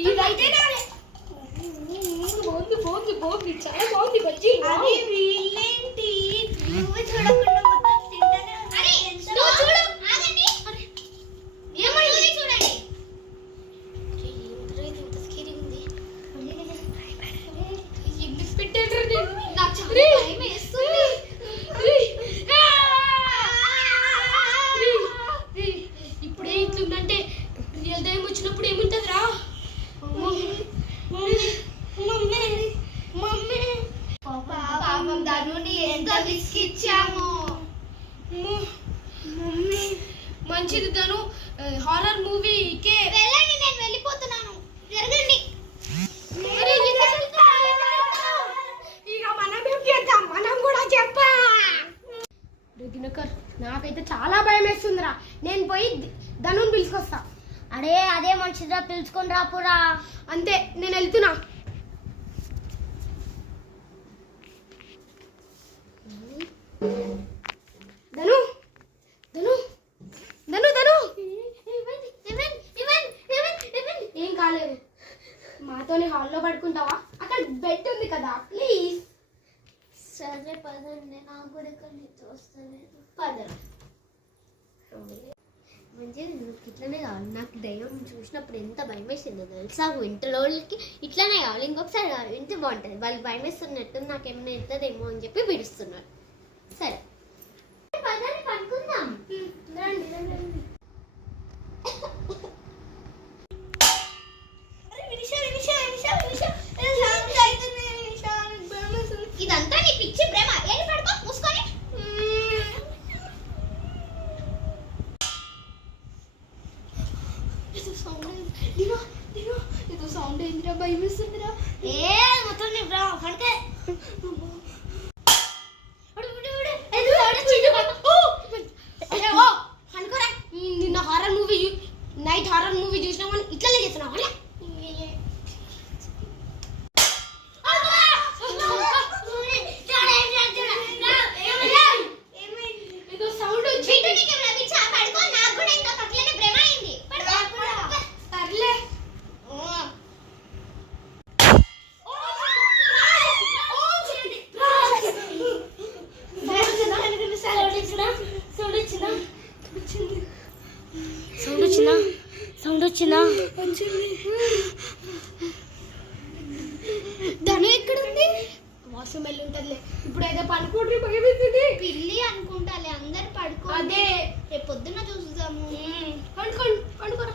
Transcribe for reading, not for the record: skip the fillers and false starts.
ఇదైతే బాగుంది చాలా బాగుంది బజ్జీ. అరే వీళ్ళేంటి నువ్వు చూడకుండా మొత్తం తింటానే అరే చూడు ఆగండి. ఏమైంది చూడండి. ఇంత స్కేరీ ఉంది. ఎందుకు పెట్టారు నాకు చాలా భయం వేస్తుంది. ఇప్పుడే ఇట్లుందంటే రియల్ టైం వచ్చినప్పుడు ఏముంటదిరా? పాపం ధనుని ఎంత విసిగిచ్చాము. మంచిది ధను, హారర్ మూవీకే వెళ్ళండి. నేను వెళ్ళిపోతున్నాను, జరగండి. ఇక మనం ఏం చేద్దాం, మనం కూడా చెప్పా. దినకర్ నాకైతే చాలా భయం వేస్తుందిరా. నేను పోయి ధనుని పిలుచుకొస్తా. అరే అదే మంచిదా, పిలుచుకొని రాపురా. అంతే, నేను వెళ్తున్నా. ధను ధను ధను ధను ఏం కాలేదు. మాతోనే హాల్లో పడుకుంటావా? అక్కడ బెడ్ ఉంది కదా, ప్లీజ్. సరే పదండి, నాకు కూడా నిద్ర వస్తలేదు. పదరా. మంచిది, నాకు ఇట్లనే కావాలి. నాకు దయ్యం చూసినప్పుడు ఎంత భయం వేసిందో తెలుసా? ఇంటలోళ్ళకి ఇట్లానే కావాలి, ఇంకొకసారి కావాలి, ఇంత బాగుంటుంది. వాళ్ళకి భయం వేస్తున్నట్టు నాకేమైనా ఎత్తదేమో అని చెప్పి పిలుస్తున్నారు. సరే పదండి, పడుకుందాం. రండి రండి. ఇదంతా నీ పిచ్చి ప్రేమ. ఏం పడుకో మూసుకొని. ఏదో సౌండ్ ఏంటిరా? భయం వేస్తుందిరా. ఏ మొత్తం నీ ప్రేమ పడితే నిన్న horror movie, night horror movie చూసినావు అని ఇట్లనే చేస్తున్నావు. ఏదో సౌండ్ వచ్చి సర్లే. సౌండ్ వచ్చిందా? ధను ఎక్కడ ఉంది? వాష్రూమ్ వెళ్ళి ఉంటదిలే. ఇప్పుడు ఏదో పడుకోండి, భయం వేస్తుంది. పిల్లి అనుకుంటాలే, అందరు పడుకో. అదే రేపు పొద్దున్న చూస్తాము. పండుకోండి, పండుకోరా.